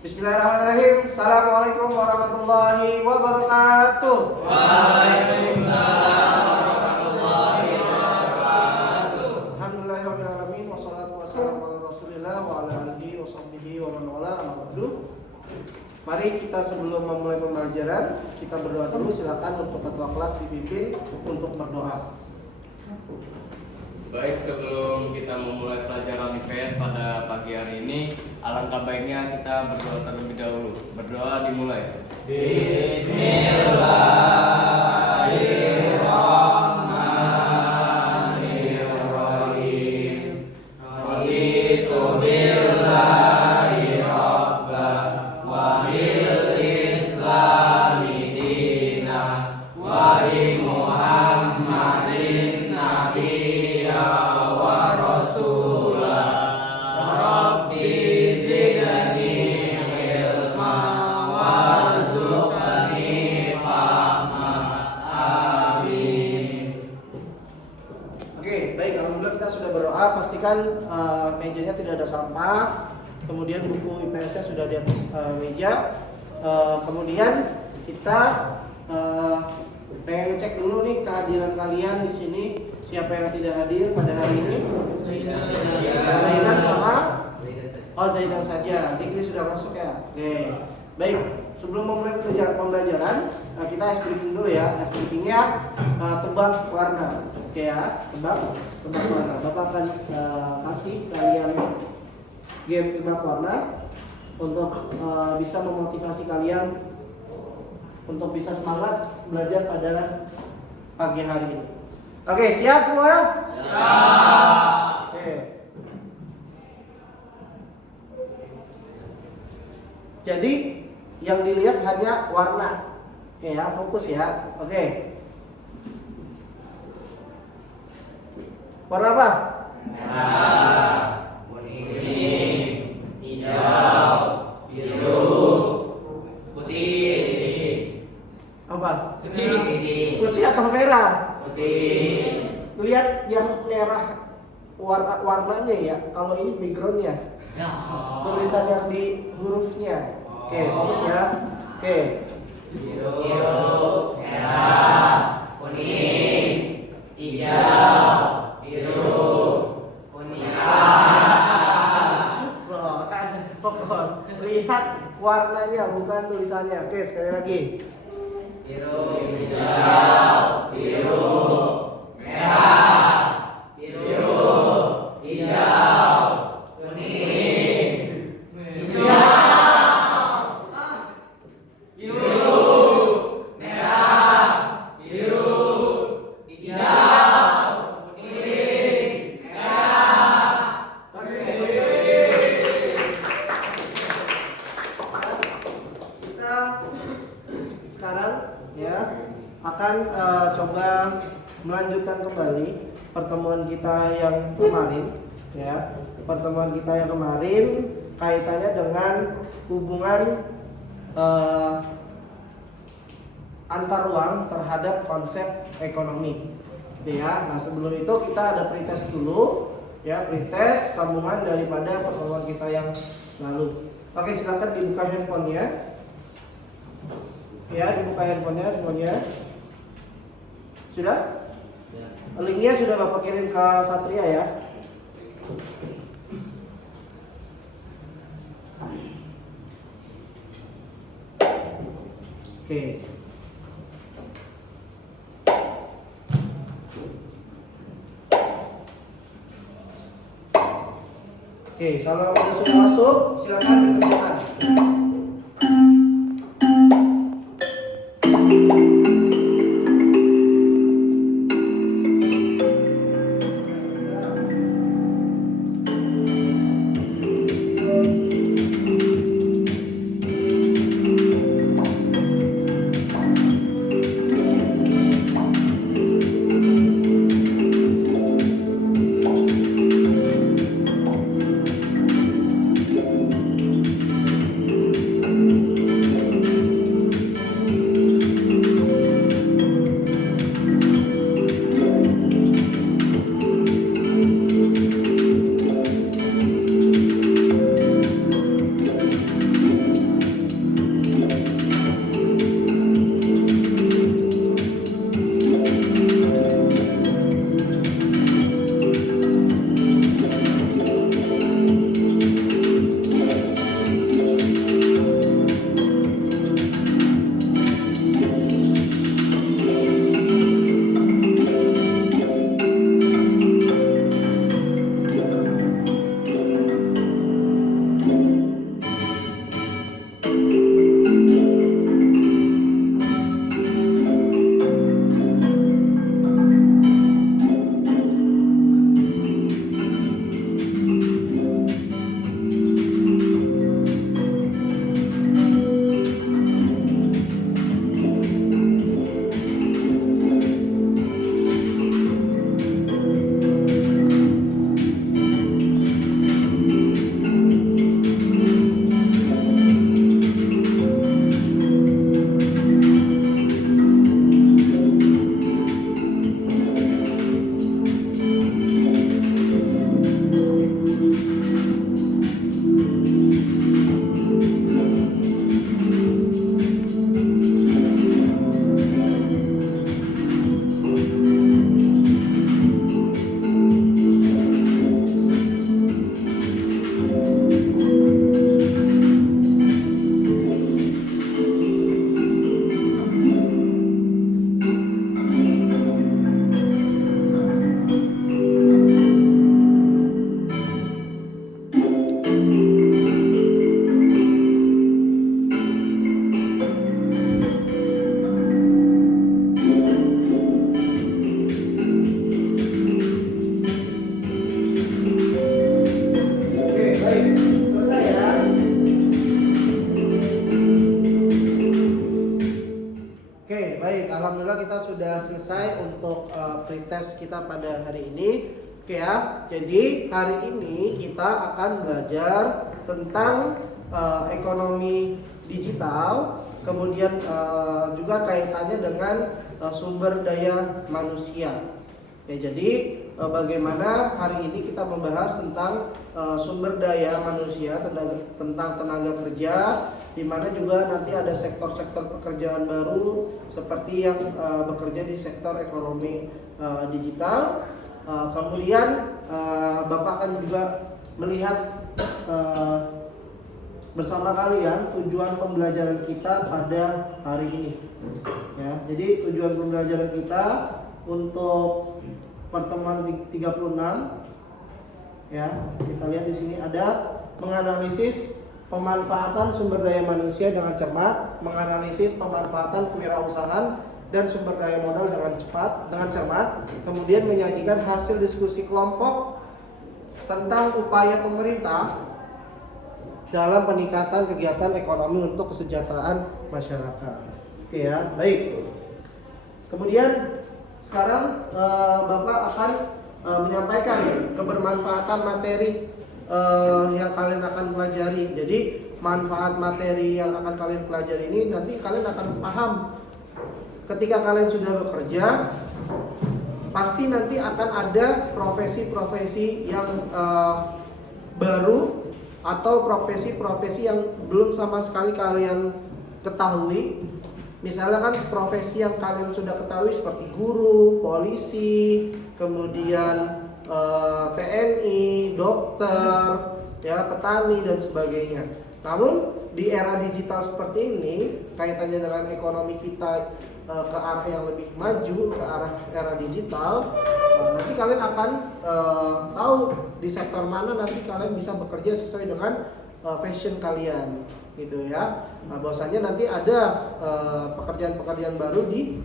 Bismillahirrahmanirrahim. Assalamualaikum warahmatullahi wabarakatuh. Waalaikumsalam warahmatullahi wabarakatuh. Alhamdulillahirabbil alamin wassalatu wassalamu ala Rasulillah wa ala alihi washabbihi wa man wala amma ba'du. Mari kita sebelum memulai pembelajaran, kita berdoa dulu. Silakan untuk ketua kelas dipimpin untuk berdoa. Baik, sebelum kita memulai pelajaran IPS pada pagi hari ini, alangkah baiknya kita berdoa terlebih dahulu. Berdoa dimulai. Bismillahirrahmanirrahim. Raditu billahi rabban wa bil islami dinan wa bi Muhammadin nabiyya wa rasulah. Rabbi zidni ilma warzuqni fahma. Amin. Oke, baik. Alhamdulillah kita sudah berdoa. Pastikan mejanya tidak ada sampah. Kemudian buku IPS-nya sudah di atas meja. Kemudian kita pengen cek dulu nih kehadiran kalian di sini. Siapa yang tidak hadir pada hari ini? Zaidan sama? Oh, Zaidan saja. Zikri sudah masuk ya? Oke. Baik, sebelum memulai pembelajaran, kita ice breaking dulu ya. Ice breakingnya tebak warna. Oke ya, tebak warna. Bapak akan kasih kalian game tebak warna untuk bisa memotivasi kalian untuk bisa semangat belajar pada pagi hari ini. Oke, siap semua? Siap. Oke. Jadi yang dilihat hanya warna. Oke ya, fokus ya. Oke. Warna apa? Merah, kuning, hijau, biru, putih. Apa? Putih. Putih atau merah? Putih. Lihat yang merah warnanya ya. Kalau ini backgroundnya, tulisan yang di hurufnya. Oke, fokus ya. Oke. Biru, merah, kuning, hijau, biru, kuning. Fokus. Lihat warnanya bukan tulisannya. Oke, sekali lagi. Biru, hijau, biru, merah, biru, hijau, kuning, biru, merah, biru, hijau, kuning, merah. Kita sekarang ya akan coba melanjutkan kembali pertemuan kita yang kemarin ya. Pertemuan kita yang kemarin kaitannya dengan hubungan antar ruang terhadap konsep ekonomi gitu ya. Nah, sebelum itu kita ada pretest dulu ya, pretest sambungan daripada pertemuan kita yang lalu. Oke, silakan dibuka handphonenya. Ya, dibuka handphonenya semuanya. Sudah? Linknya sudah Bapak kirim ke Satria ya. Oke. Oke, kalau sudah semua masuk, silakan dikerjakan. untuk pretest kita pada hari ini. Oke ya. Jadi hari ini kita akan belajar tentang ekonomi digital, kemudian juga kaitannya dengan sumber daya manusia. Ya, jadi bagaimana hari ini kita membahas tentang sumber daya manusia, tentang tenaga kerja, di mana juga nanti ada sektor-sektor pekerjaan baru seperti yang bekerja di sektor ekonomi digital. Kemudian Bapak akan juga melihat bersama kalian tujuan pembelajaran kita pada hari ini. Ya, jadi tujuan pembelajaran kita untuk pertemuan 36, ya, kita lihat di sini ada menganalisis pemanfaatan sumber daya manusia dengan cermat, menganalisis pemanfaatan kewirausahaan dan sumber daya modal dengan cermat, kemudian menyajikan hasil diskusi kelompok tentang upaya pemerintah dalam peningkatan kegiatan ekonomi untuk kesejahteraan masyarakat. Oke ya, baik. Kemudian sekarang Bapak akan menyampaikan kebermanfaatan materi yang kalian akan pelajari. Jadi manfaat materi yang akan kalian pelajari ini nanti kalian akan paham ketika kalian sudah bekerja. Pasti nanti akan ada profesi-profesi yang baru atau profesi-profesi yang belum sama sekali kalian ketahui. Misalnya kan profesi yang kalian sudah ketahui seperti guru, polisi, kemudian TNI, dokter, ya, petani dan sebagainya. Namun di era digital seperti ini, kaitannya dengan ekonomi kita ke arah yang lebih maju, ke arah era digital, nanti kalian akan tahu di sektor mana nanti kalian bisa bekerja sesuai dengan fashion kalian, gitu ya. Nah, bahwasanya nanti ada pekerjaan-pekerjaan baru di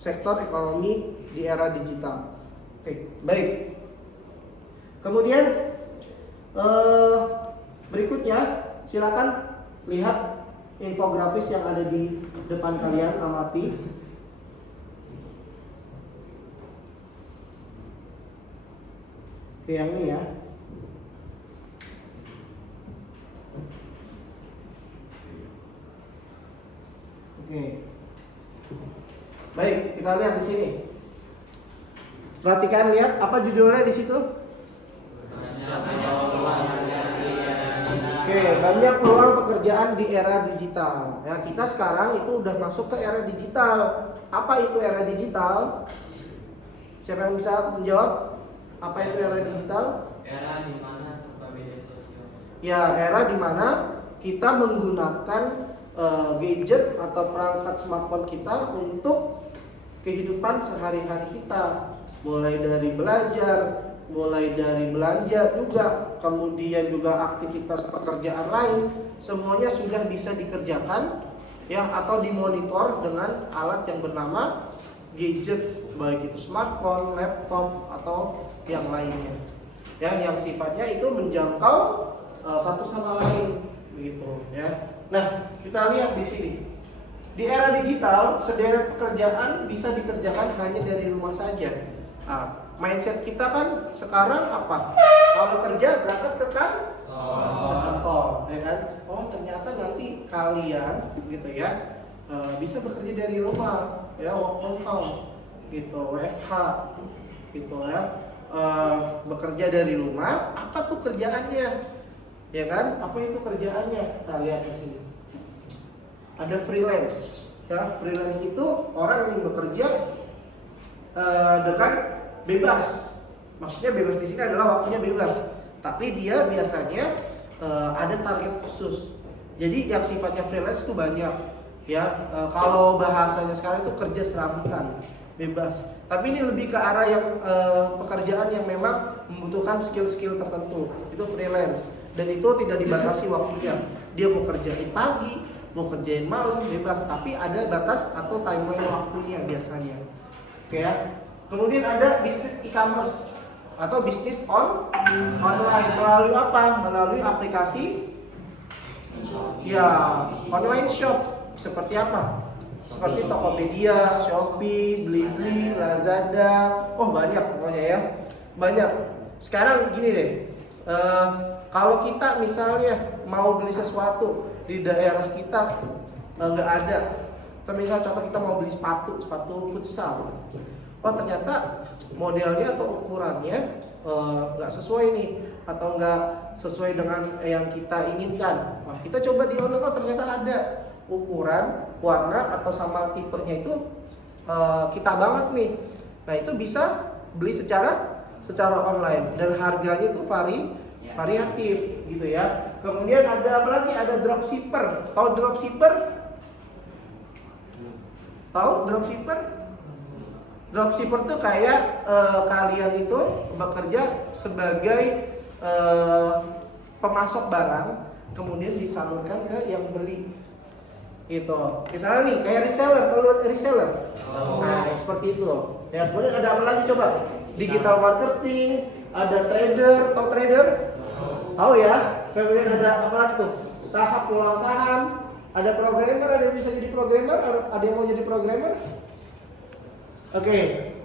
sektor ekonomi di era digital. Oke, baik. Kemudian berikutnya silakan lihat infografis yang ada di depan kalian, amati. Oke, yang ini ya. Oke. Baik, kita lihat di sini. Perhatikan, lihat apa judulnya di situ? Oke, banyak peluang pekerjaan di era digital. Ya, kita sekarang itu udah masuk ke era digital. Apa itu era digital? Siapa yang bisa menjawab? Apa itu era digital? Era di mana serba media sosial. Ya, era di mana kita menggunakan gadget atau perangkat smartphone kita untuk kehidupan sehari-hari kita, mulai dari belajar, mulai dari belanja juga, kemudian juga aktivitas pekerjaan lain, semuanya sudah bisa dikerjakan ya atau dimonitor dengan alat yang bernama gadget, baik itu smartphone, laptop atau yang lainnya. Ya, yang sifatnya itu menjangkau satu sama lain begitu ya. Nah, kita lihat di sini. Di era digital, sederet pekerjaan bisa dikerjakan hanya dari rumah saja. Nah, mindset kita kan sekarang apa? Kalau kerja berangkat ke kantor, ya kan? Oh, ternyata nanti kalian gitu ya bisa bekerja dari rumah, ya, work from home, gitu, WFH, gitu ya. Bekerja dari rumah, apa tuh kerjaannya? Ya kan? Apa itu kerjaannya? Kita lihat di sini. Ada freelance. Ya, freelance itu orang yang bekerja dengan bebas. Maksudnya bebas di sini adalah waktunya bebas. Tapi dia biasanya ada target khusus. Jadi yang sifatnya freelance itu banyak. Ya, kalau bahasanya sekarang itu kerja serabutan, bebas. Tapi ini lebih ke arah yang pekerjaan yang memang membutuhkan skill-skill tertentu. Itu freelance. Dan itu tidak dibatasi waktunya. Dia mau kerjain pagi, mau kerjain malam, bebas. Tapi ada batas atau timeline waktunya biasanya. Oke ya. Kemudian ada bisnis e-commerce atau bisnis online. Melalui apa? Melalui aplikasi ya online shop. Seperti apa? seperti Tokopedia, Shopee, Blibli, Lazada. Oh banyak pokoknya ya, banyak. Sekarang gini deh, kalau kita misalnya mau beli sesuatu di daerah kita nggak ada, misalnya contoh kita mau beli sepatu futsal, oh ternyata modelnya atau ukurannya nggak sesuai nih, atau nggak sesuai dengan yang kita inginkan. Nah, kita coba di online, oh ternyata ada ukuran, warna atau sama tipenya itu kita banget nih. Nah itu bisa beli secara online dan harganya itu variatif gitu ya. Kemudian ada apa lagi? Ada dropshipper. Tahu dropshipper? Tahu dropshipper? Dropshipper tuh kayak kalian itu bekerja sebagai pemasok barang, kemudian disalurkan ke yang beli. Gitu. Misalnya nih kayak reseller. Nah, seperti itu. Ya, kemudian ada apa lagi coba? Digital marketing, ada trader, tahu trader? Tahu ya? Kemudian ada apa lagi tuh? Peluang saham, ada programmer, ada yang bisa jadi programmer, ada yang mau jadi programmer. Oke,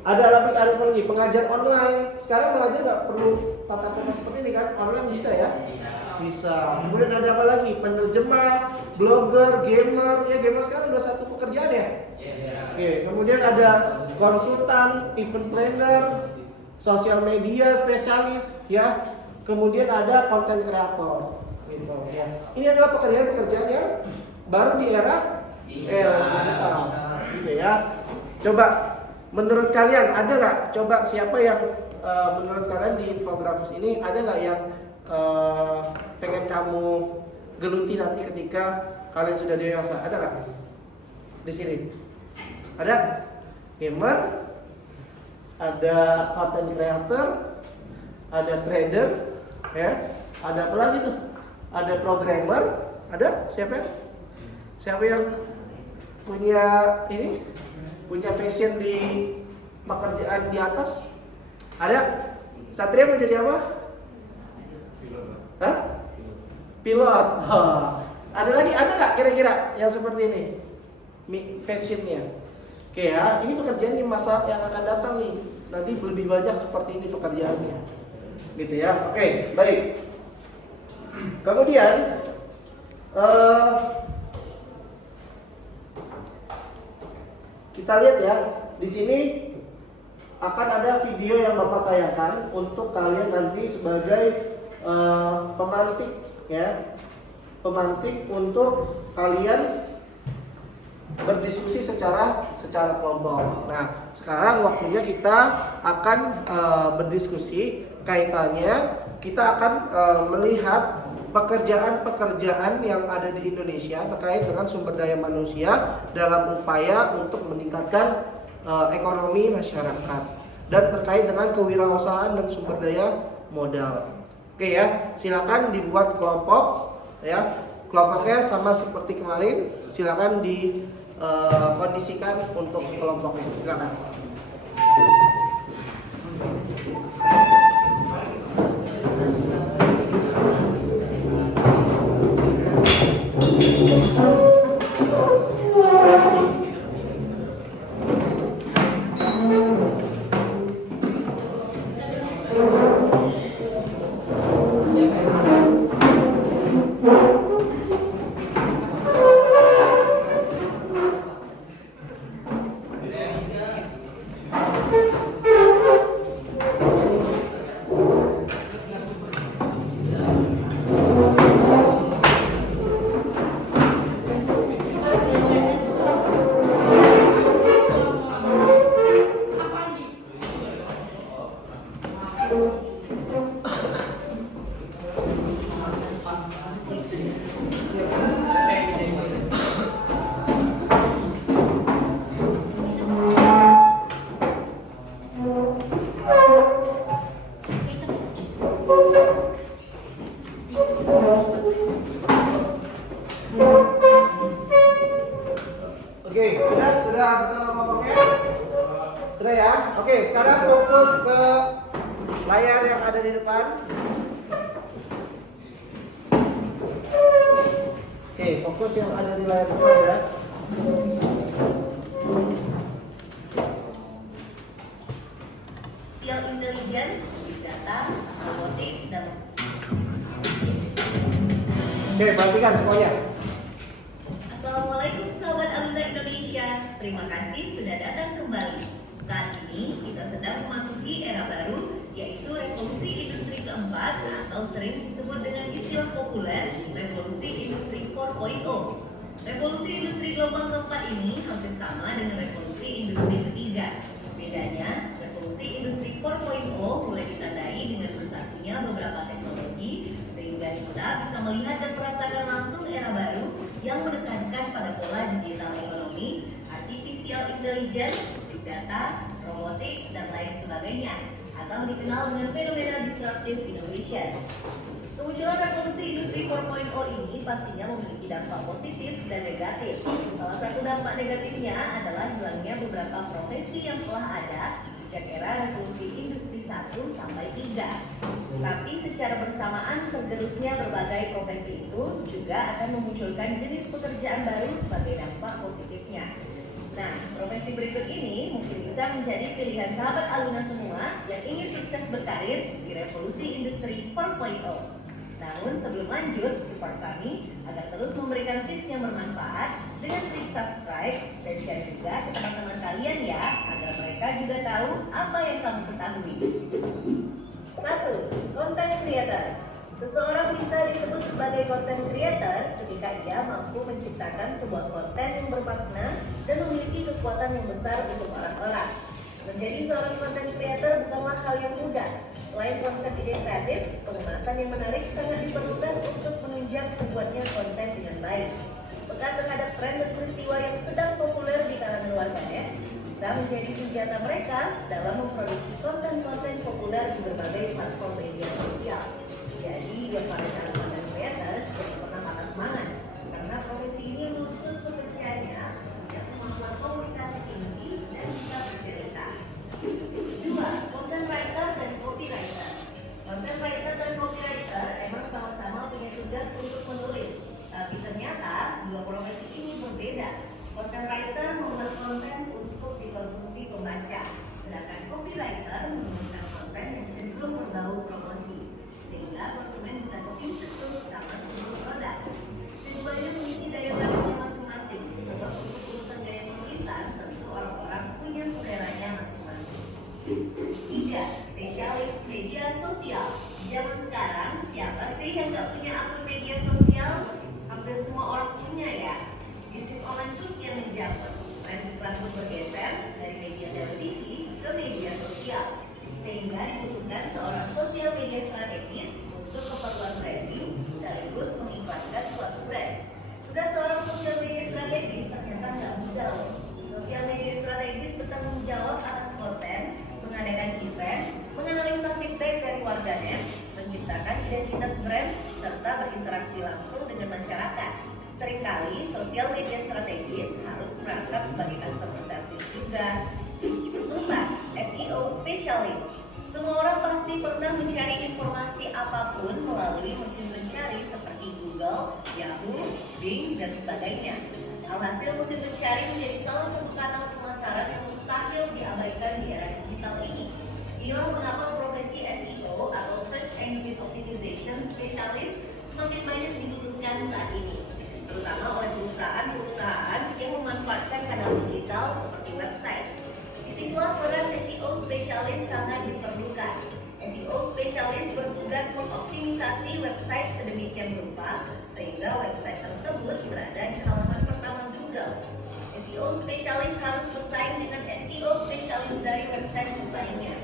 ada lagi pengajar online. Sekarang mengajar nggak perlu tatap muka seperti ini kan? Online bisa ya? Bisa. Kemudian ada apa lagi? Penerjemah, blogger, gamer. Ya gamer sekarang udah satu pekerjaan ya? Oke, kemudian ada konsultan, event planner, sosial media spesialis, ya. Kemudian ada content creator, gitu ya. Ini adalah pekerjaan-pekerjaan yang baru di era digital, gitu ya. Coba menurut kalian ada nggak? Coba siapa yang menurut kalian di infografis ini ada nggak yang pengen kamu geluti nanti ketika kalian sudah dewasa? Ada nggak di sini? Ada gamer, ada content creator, ada trader, ya. Ada apa lagi tuh? Ada programmer, ada siapa? Siapa yang punya ini? Punya passion di pekerjaan di atas? Ada? Satria mau jadi apa? Hah? Pilot. Ada lagi? Ada nggak kira-kira yang seperti ini? Fashionnya. Oke ya, ini pekerjaan di masa yang akan datang nih. Nanti lebih banyak seperti ini pekerjaannya. Gitu ya. Oke, baik. Kemudian kita lihat ya, di sini akan ada video yang Bapak tayangkan untuk kalian nanti sebagai pemantik ya, pemantik untuk kalian berdiskusi secara kelompok. Nah, sekarang waktunya kita akan berdiskusi kaitannya. Kita akan melihat pekerjaan-pekerjaan yang ada di Indonesia terkait dengan sumber daya manusia dalam upaya untuk meningkatkan ekonomi masyarakat dan terkait dengan kewirausahaan dan sumber daya modal. Oke ya, silakan dibuat kelompok ya. Kelompoknya sama seperti kemarin, silakan dikondisikan untuk kelompoknya. Silakan. Oke, sudah bersama kelompoknya? Sudah ya? Oke, sekarang fokus ke layar yang ada di depan. Oke, fokus yang ada di layar depan ya. Artificial Intelligence, Big Data, Robotik, dan Oke, perhatikan semuanya. Assalamualaikum sahabat alumni Indonesia. Terima kasih sudah datang kembali. Saat ini kita sedang memasuki era baru, yaitu revolusi industri keempat atau sering disebut dengan istilah populer revolusi industri 4.0. Revolusi industri gelombang keempat ini hampir sama dengan revolusi industri ketiga. Bedanya, revolusi industri 4.0 mulai ditandai dengan bersatunya beberapa teknologi sehingga kita bisa melihat dan merasakan langsung era baru yang menekankan pada pola digital ekonomi, artificial intelligence, big data, robotik, dan lain sebagainya, atau dikenal dengan fenomena disruptive innovation. Kemunculan revolusi industri 4.0 ini pastinya memiliki dampak positif dan negatif. Salah satu dampak negatifnya adalah hilangnya beberapa profesi yang telah ada sejak era revolusi industri 1 sampai 3. Tapi secara bersamaan tergerusnya berbagai profesi itu juga akan memunculkan jenis pekerjaan baru sebagai dampak positifnya. Nah, profesi berikut ini mungkin bisa menjadi pilihan sahabat alumni semua yang ingin sukses berkarir di revolusi industri 4.0. Namun sebelum lanjut, support kami agar terus memberikan tips yang bermanfaat dengan klik subscribe dan share juga ke teman-teman kalian ya, agar mereka juga tahu apa yang kamu ketahui. 1. Content creator. Seseorang bisa disebut sebagai content creator ketika ia mampu menciptakan sebuah konten yang bermakna dan memiliki kekuatan yang besar untuk orang-orang. Menjadi seorang content creator bukanlah hal yang mudah. Selain konsep ide kreatif, pengemasan yang menarik sangat diperlukan untuk menunjang terbuatnya konten dengan baik. Peka terhadap tren dan peristiwa yang sedang populer di kalangan warganet bisa menjadi senjata mereka dalam memproduksi konten-konten populer di berbagai platform media sosial. Jadi, biar para calon content creator jangan pernah patah semangat, karena profesi ini menuntut pekerjaannya punya kemampuan komunikasi tinggi dan bisa bercerita. 2. Content writer dan copywriter. Content writer dan copywriter emang sama-sama punya tugas untuk menulis, tapi ternyata dua profesi ini berbeda. Content writer membuat konten untuk dikonsumsi pembaca, sedangkan copywriter menuliskan konten yang cenderung berbau promosi, sehingga konsumen bisa kepincut sama sebuah produk. Keduanya memiliki daya tariknya masing-masing, sebab untuk urusan gaya penulisan tentu orang-orang punya seleranya masing-masing. 3. Spesialis media sosial. Zaman sekarang, siapa sih yang gak punya akun media sosial? Hampir semua orang punya ya. Bisnis online tuh yang menjamur. Tren iklan pun bergeser dari media televisi ke media sosial, sehingga dibutuhkan seorang sosial media strategis untuk keperluan branding sekaligus mengiklankan suatu brand. Sudah seorang sosial media strategis ternyata nggak mudah loh. Sosial media strategis bertanggung jawab atas konten, mengadakan event, menganalisa feedback dari warganet, menciptakan identitas brand, serta berinteraksi langsung dengan masyarakat. Seringkali sosial media strategis harus merangkap sebagai customer service juga. 4. SEO specialist. Semua orang pasti pernah mencari informasi apapun melalui mesin pencari seperti Google, Yahoo, Bing, dan sebagainya. Alhasil mesin pencari menjadi salah satu kanal pemasaran yang mustahil diabaikan di era digital ini. Inilah mengapa profesi SEO atau Search Engine Optimization Specialist semakin banyak dibutuhkan saat ini, terutama oleh perusahaan-perusahaan yang memanfaatkan kanal digital seperti website. Disitulah peran SEO spesialis sangat diperlukan. SEO spesialis bertugas mengoptimisasi website sedemikian rupa sehingga website tersebut berada di halaman pertama Google. SEO spesialis harus bersaing dengan SEO spesialis dari website pesaingnya.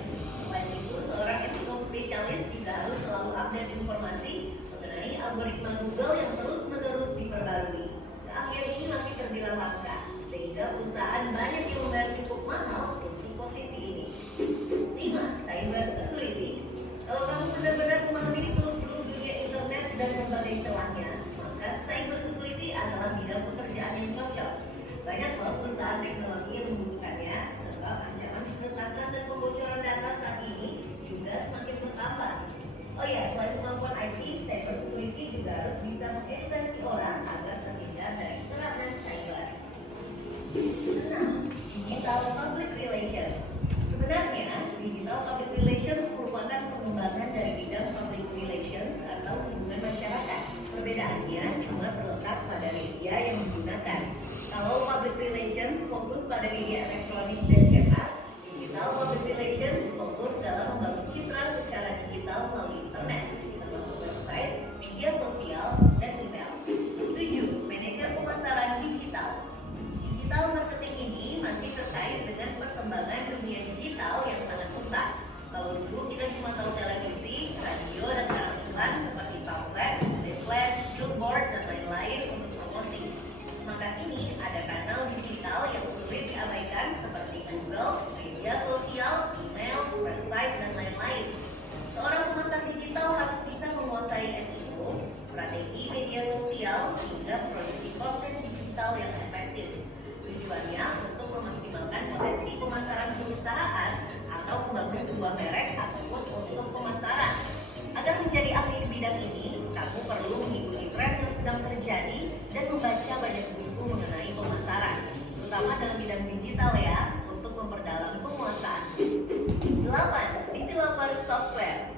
Selain itu, seorang SEO spesialis juga harus selalu update informasi mengenai algoritma Google yang terus-menerus diperbarui. Digital Public Relations. Sebenarnya, Digital Public Relations merupakan pengembangan dari bidang Public Relations atau hubungan masyarakat. Perbedaannya cuma terletak pada media yang digunakan. Kalau Public Relations fokus pada media elektronik dan cetak, Digital Public Relations fokus dalam membangun citra secara digital melalui internet, termasuk website, media sosial, dan email. 7. Manajer pemasaran digital. Digital marketing ini masih terkait dengan perkembangan dunia digital yang sangat pesat. Kalau dulu kita cuma tahu televisi, radio, dan kanal iklan seperti pamflet, leaflet, billboard, dan lain-lain untuk promosi. Maka kini ada kanal digital yang sulit diabaikan seperti Google, media sosial, email, website, dan lain-lain. Seorang pemasak digital harus bisa menguasai SEO, strategi media sosial, hingga produksi konten digital yang efektif. Tujuannya untuk memaksimalkan potensi pemasaran perusahaan atau membangun sebuah merek ataupun untuk pemasaran. Agar menjadi ahli di bidang ini, kamu perlu mengikuti tren yang sedang terjadi dan membaca banyak buku mengenai pemasaran, terutama dalam bidang digital ya, untuk memperdalam penguasaan. 8. Developer software.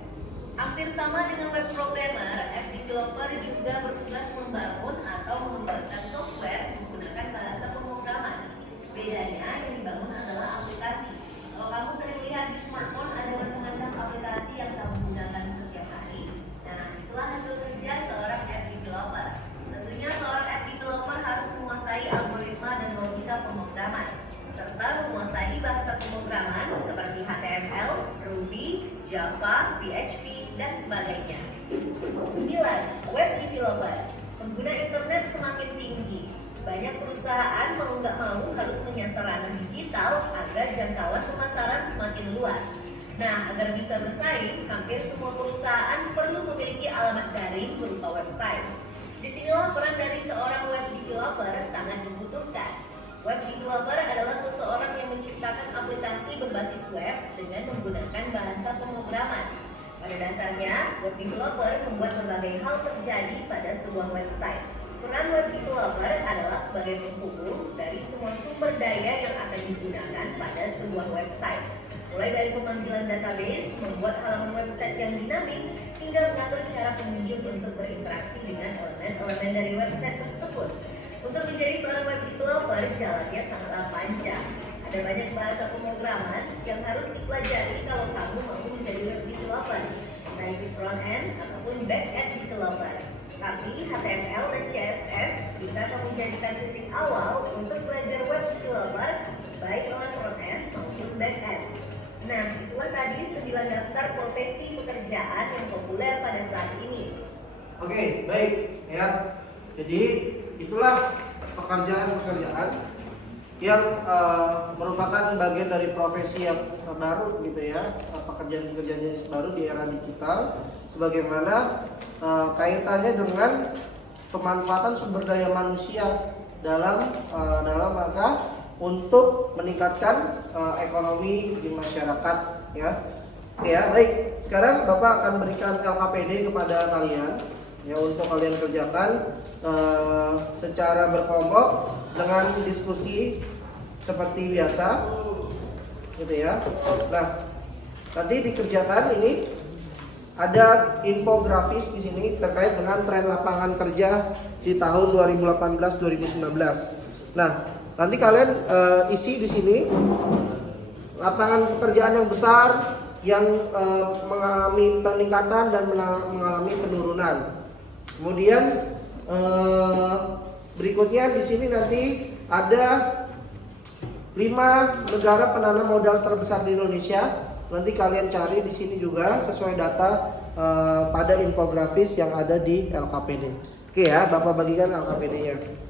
Hampir sama dengan web programmer, app developer juga bertugas membangun atau mengembangkan software menggunakan bahasa pemrograman. Bedanya yang dibangun adalah aplikasi. Kalau kamu sering lihat di smartphone ada macam-macam aplikasi yang kamu gunakan setiap hari. Nah, itulah hasil kerja seorang app developer. Tentunya seorang app developer harus menguasai algoritma dan logika pemrograman, serta menguasai bahasa pemrograman seperti HTML, Ruby, Java, PHP, dan sebagainya. 9. Web developer. Pengguna internet semakin tinggi. Banyak perusahaan mau nggak mau harus menyasar ranah digital agar jangkauan pemasaran semakin luas. Nah, agar bisa bersaing, hampir semua perusahaan perlu memiliki alamat daring berupa website. Disinilah peran dari seorang web developer sangat dibutuhkan. Web developer adalah seseorang yang menciptakan aplikasi berbasis web dengan menggunakan bahasa pemrograman. Pada dasarnya, web developer membuat berbagai hal terjadi pada sebuah website. Peran web developer adalah sebagai penghubung dari semua sumber daya yang akan digunakan pada sebuah website. Mulai dari pemanggilan database, membuat halaman website yang dinamis, hingga mengatur cara pengunjung untuk berinteraksi dengan elemen-elemen dari website tersebut. Untuk menjadi seorang web developer, jalannya sangatlah panjang. Ada banyak bahasa pemrograman yang harus dipelajari kalau kamu mau menjadi web developer, baik front-end ataupun back-end developer. Tapi HTML dan CSS bisa kamu jadikan titik awal untuk belajar web developer, baik lewat front-end maupun back-end. Nah, itulah tadi 9 daftar profesi pekerjaan yang populer pada saat ini. Oke, baik ya. Jadi itulah pekerjaan-pekerjaan yang merupakan bagian dari profesi yang baru gitu ya, pekerjaan-pekerjaan jenis baru di era digital, sebagaimana kaitannya dengan pemanfaatan sumber daya manusia dalam rangka untuk meningkatkan ekonomi di masyarakat ya. Oke ya, baik. Sekarang Bapak akan berikan LKPD kepada kalian ya, untuk kalian kerjakan secara berkelompok dengan diskusi seperti biasa gitu ya. Nah, nanti dikerjakan ini ada infografis di sini terkait dengan tren lapangan kerja di tahun 2018-2019. Nah, nanti kalian isi di sini lapangan pekerjaan yang besar yang mengalami peningkatan dan mengalami penurunan. Kemudian berikutnya di sini nanti ada 5 negara penanam modal terbesar di Indonesia. Nanti kalian cari di sini juga sesuai data pada infografis yang ada di LKPD. Oke ya, Bapak bagikan LKPD-nya.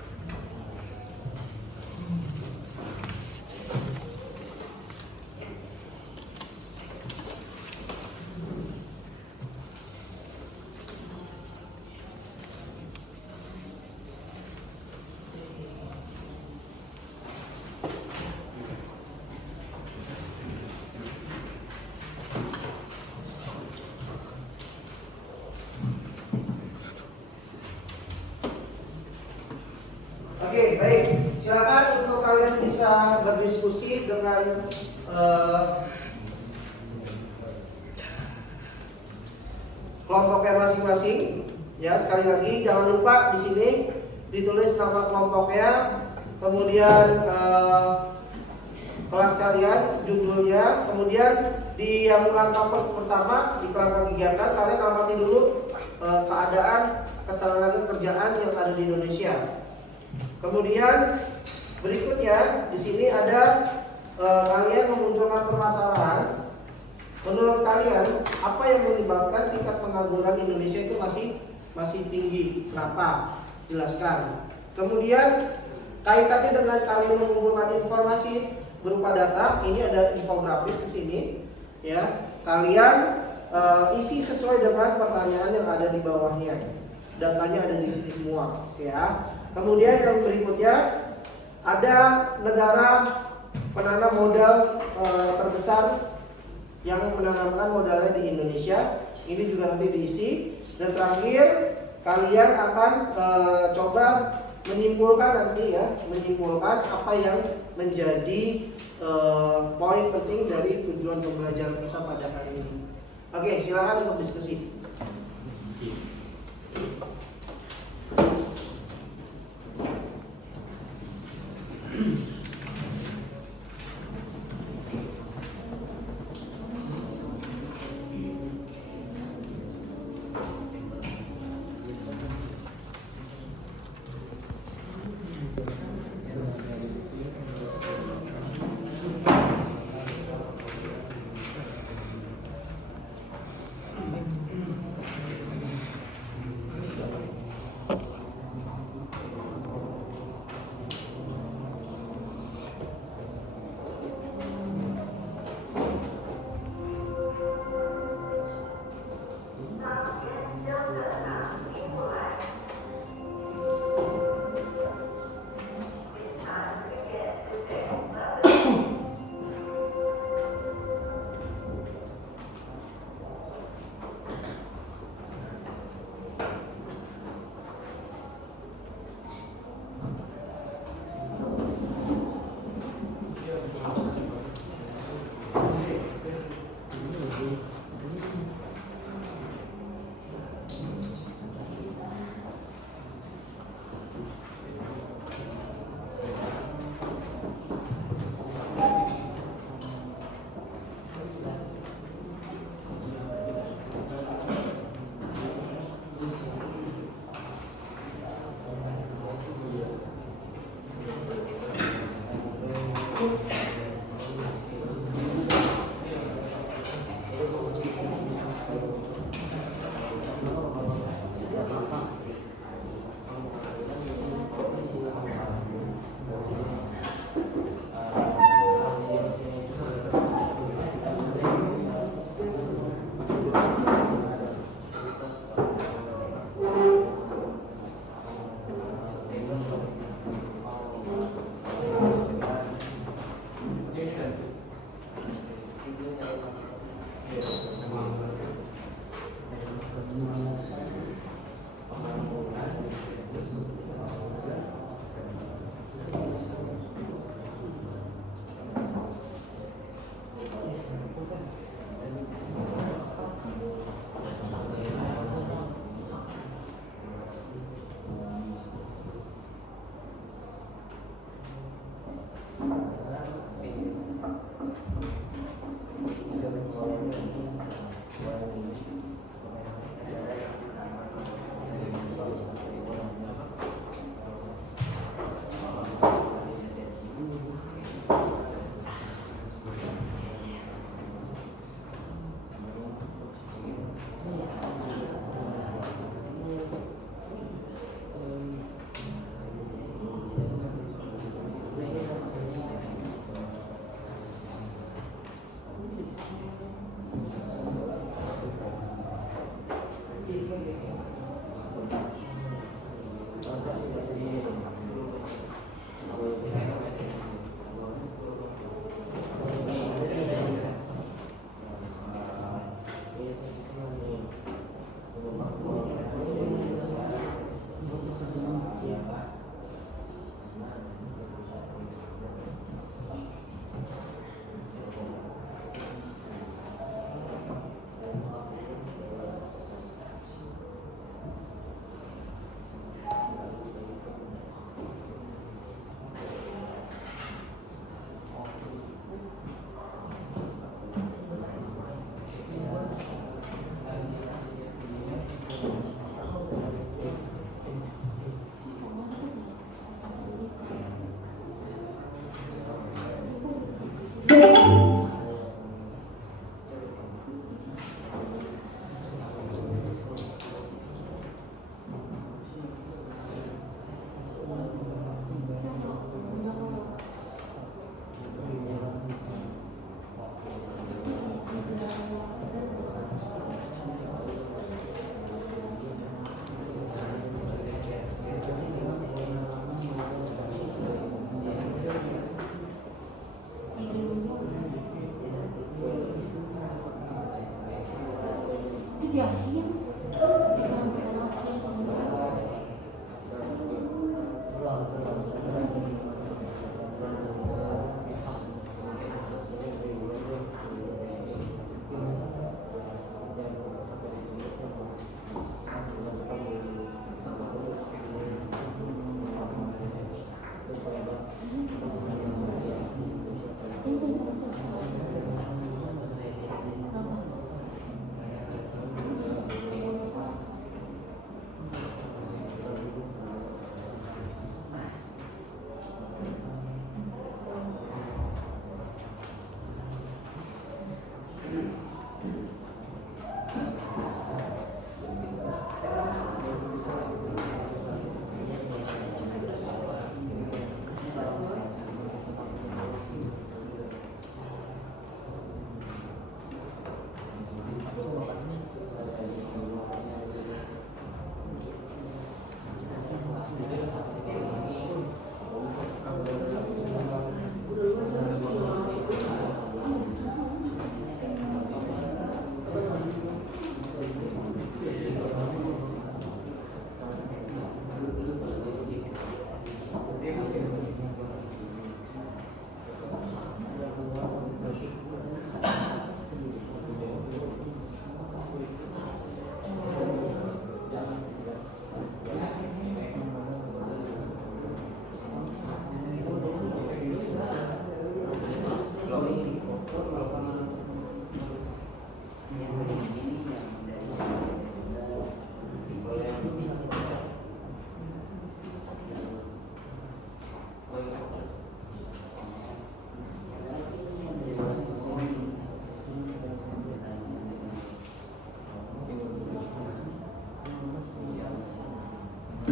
Oke, baik. Silakan untuk kalian bisa berdiskusi dengan kelompoknya masing-masing. Ya, sekali lagi jangan lupa di sini ditulis nama kelompoknya, kemudian kelas kalian, judulnya, kemudian di yang langkah pertama di kerangka kegiatan kalian amati dulu keadaan ketenaga kerjaan yang ada di Indonesia. Kemudian berikutnya di sini ada kalian memunculkan permasalahan. Menurut kalian apa yang menyebabkan tingkat pengangguran Indonesia itu masih tinggi? Kenapa? Jelaskan. Kemudian kaitannya dengan kalian mengumpulkan informasi berupa data, ini ada infografis di sini, ya. Kalian isi sesuai dengan pertanyaan yang ada di bawahnya. Datanya ada di sini semua, ya. Kemudian yang berikutnya ada negara penanam modal terbesar yang menanamkan modalnya di Indonesia. Ini juga nanti diisi. Dan terakhir kalian akan coba menyimpulkan nanti ya, menyimpulkan apa yang menjadi poin penting dari tujuan pembelajaran kita pada hari ini. Oke, silakan untuk diskusi.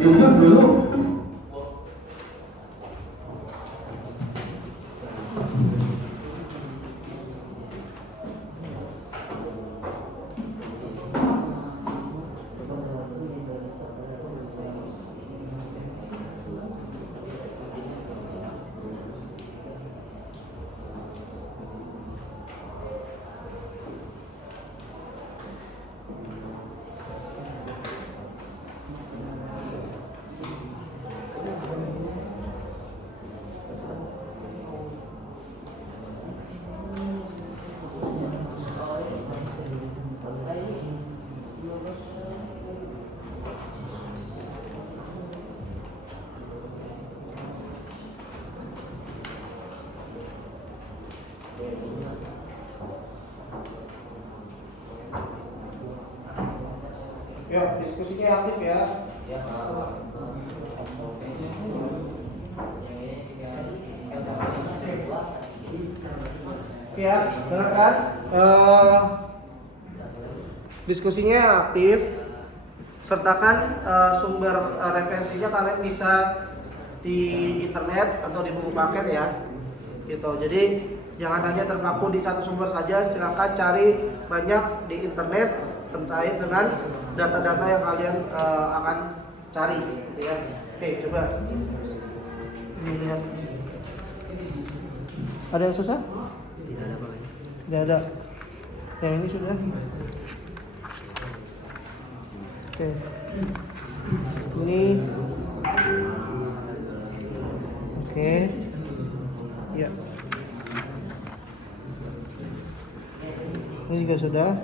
Lanjut dulu. Yuk, diskusinya aktif ya. Ya, benar kan? Diskusinya aktif. Sertakan sumber referensinya kalian bisa di internet atau di buku paket ya. Gitu. Jadi jangan hanya terpaku di satu sumber saja, silakan cari banyak di internet terkait dengan data-data yang kalian akan cari, gitu ya. Oke, coba. Ini lihat. Ada yang susah? Tidak ada Pak. Tidak ada. Yang ini sudah. Oke. Ini. Oke. Ya. Ini juga sudah.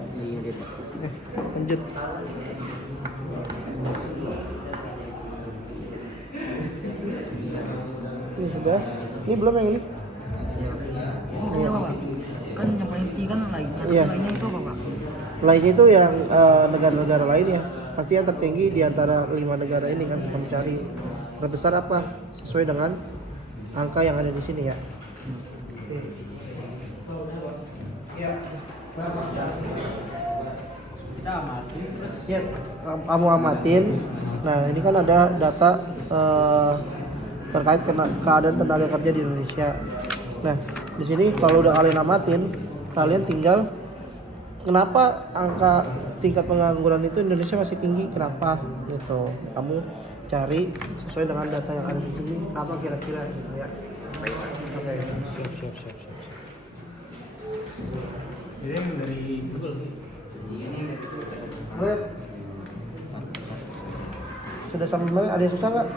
Lanjut. Ini sudah. Ini belum yang ini? Ini apa Pak? Kan yang paling tinggi kan lainnya. Iya. Lainnya itu apa Pak? Lainnya itu yang negara-negara lain ya. Pasti yang tertinggi di antara 5 negara ini kan, mencari terbesar apa sesuai dengan angka yang ada di sini ya. Ya. Ya, kamu amatin. Nah, ini kan ada data terkait keadaan tenaga kerja di Indonesia. Nah, di sini kalau udah kalian amatin, kalian tinggal kenapa angka tingkat pengangguran itu Indonesia masih tinggi, kenapa gitu. Kamu cari sesuai dengan data yang ada di sini, kenapa kira-kira gitu ya. Oke, siap. Ini yang dari Google sih. Boleh. Sudah sampai mana? Ada yang susah nggak?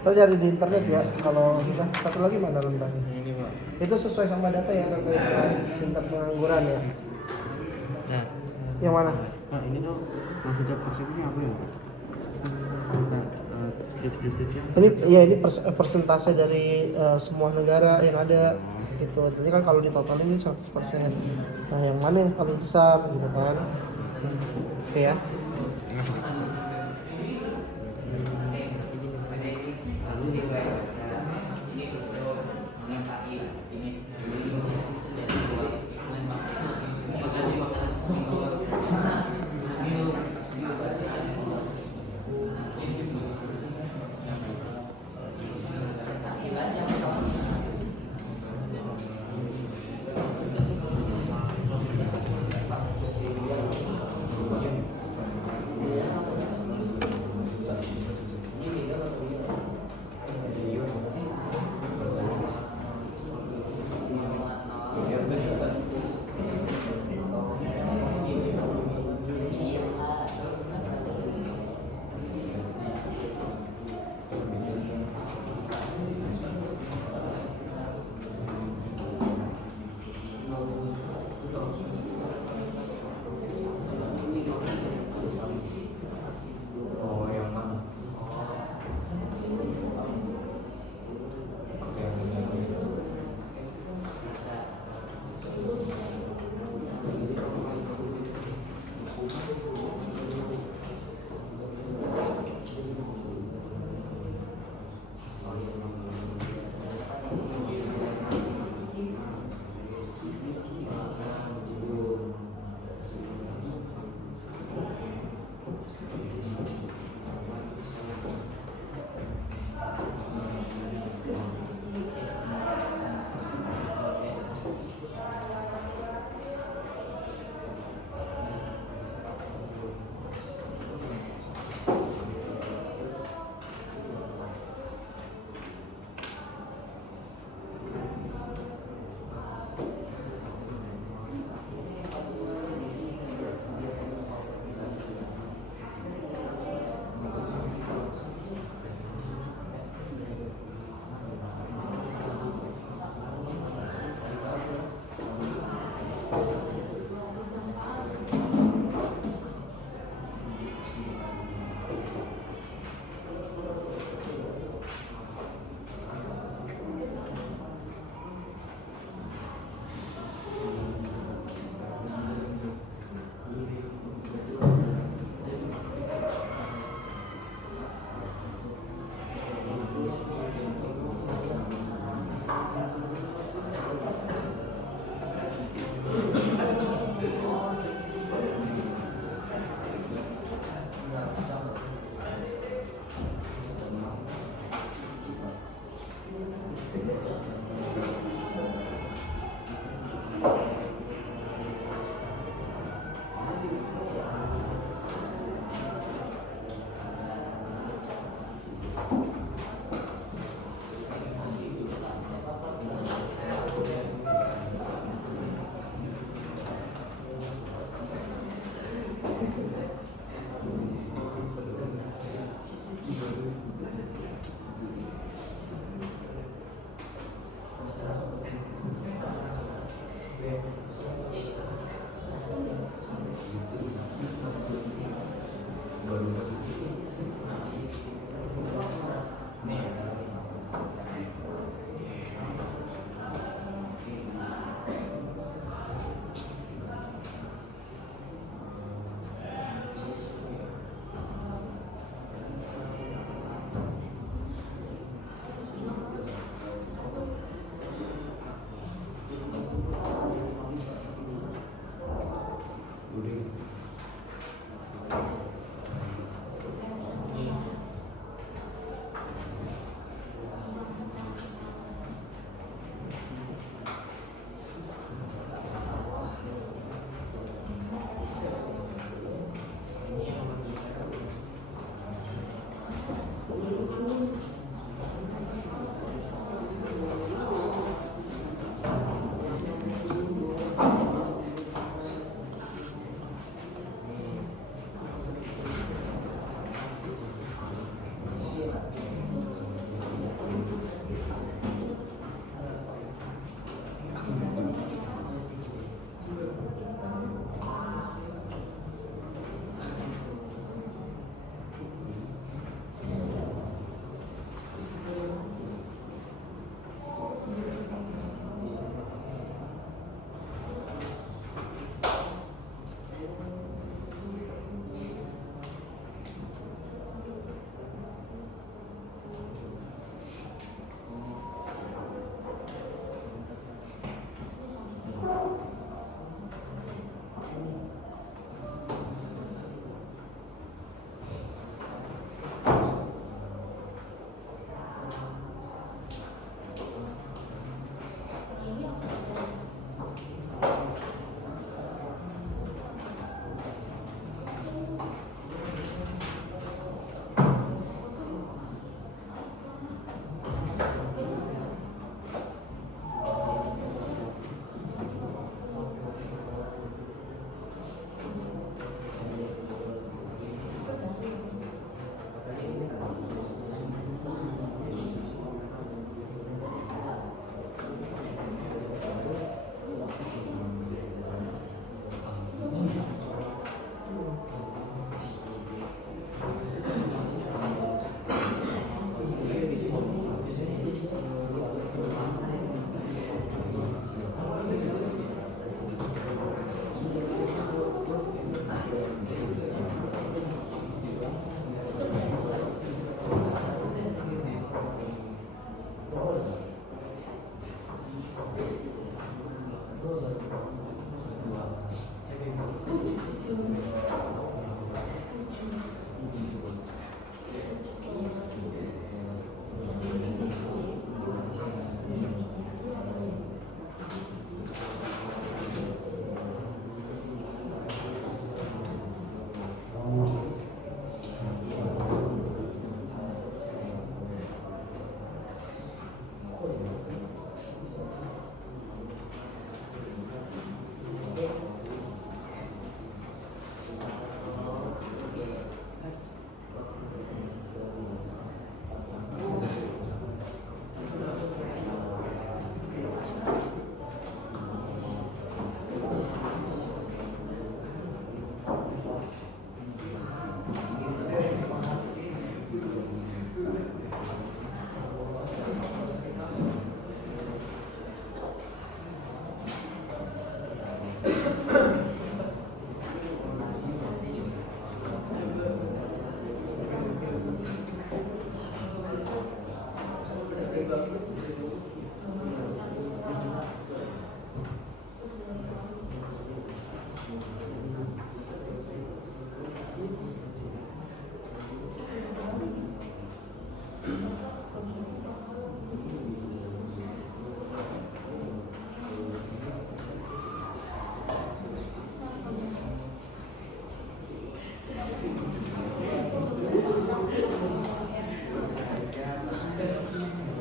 Kita cari di internet ya. Kalau susah, satu lagi mana rentangnya? Ini Pak. Itu sesuai sama data yang terkait dengan tingkat pengangguran ya. Nah, Yang mana? Pak ini tuh maksudnya persepsinya apa ya? Deskripsi-deskripsinya. Ini persentase dari semua negara yang ada gitu. Jadi kan kalau ditotalin ini 100%. Nah, yang mana yang paling besar gitu kan? Oke ya.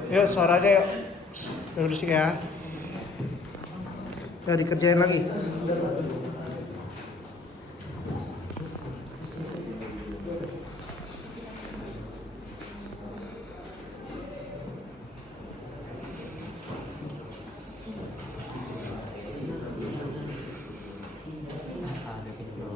Yuk suaranya yuk. Berisik ya. Ya dikerjain lagi. Ada pinjol.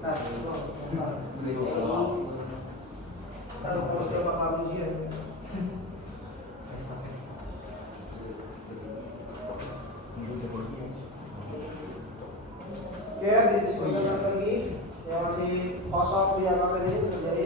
Nah, taruh kalau sudah bakal ujian. Oke, didiskusikan lagi yang masih kosong di LKPD ini terjadi.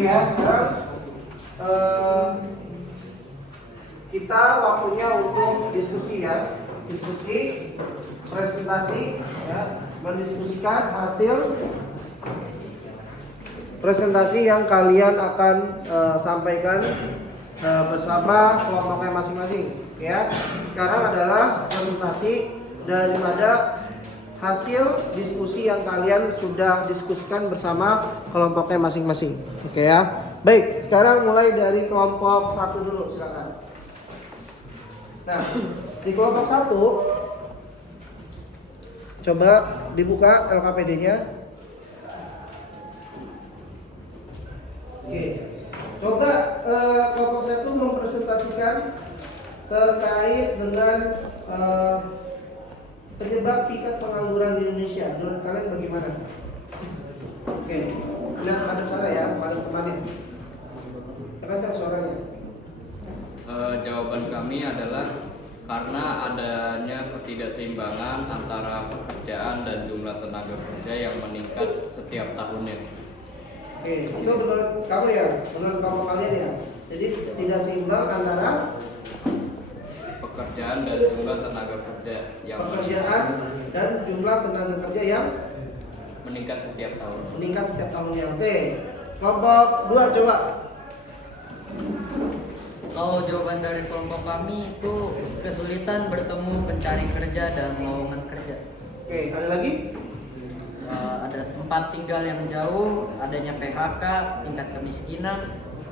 Ya, sekarang kita waktunya untuk diskusi ya, diskusi, presentasi, ya, mendiskusikan hasil presentasi yang kalian akan sampaikan bersama kelompoknya masing-masing. Ya, sekarang adalah presentasi daripada hasil diskusi yang kalian sudah diskusikan bersama kelompoknya masing-masing. Oke ya. Baik, sekarang mulai dari kelompok 1 dulu, silakan. Nah, di kelompok 1 coba dibuka LKPD-nya. Oke. Coba kelompok 1 mempresentasikan terkait dengan penyebab tingkat pengangguran di Indonesia. Menurut kalian bagaimana? Oke, lihat madep sana ya, madep temannya. Tekan suaranya. Jawaban kami adalah karena adanya ketidakseimbangan antara pekerjaan dan jumlah tenaga kerja yang meningkat setiap tahunnya. Oke, itu menurut kamu ya, menurut kamu kalian ya. Jadi tidak seimbang antara pekerjaan dan jumlah tenaga kerja yang dan jumlah tenaga kerja yang meningkat setiap tahun. meningkat setiap tahunnya. Oke. Kelompok 2 coba. Kalau jawaban dari kelompok kami itu kesulitan bertemu pencari kerja dan lowongan kerja. Oke, ada lagi? Ada tempat tinggal yang jauh, adanya PHK, tingkat kemiskinan,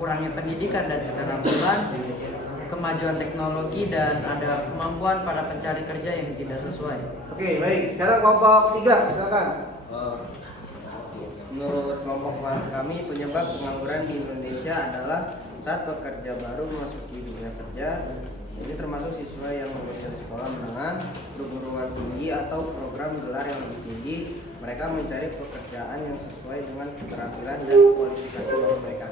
kurangnya pendidikan dan keterampilan, kemajuan teknologi, dan ada kemampuan para pencari kerja yang tidak sesuai. Oke, baik. Sekarang kelompok 3, silakan. Menurut kelompok kami, penyebab pengangguran di Indonesia adalah saat pekerja baru memasuki dunia kerja. Ini termasuk siswa yang lulus dari sekolah menengah, perguruan tinggi atau program gelar yang lebih tinggi. Mereka mencari pekerjaan yang sesuai dengan keterampilan dan kualifikasi mereka.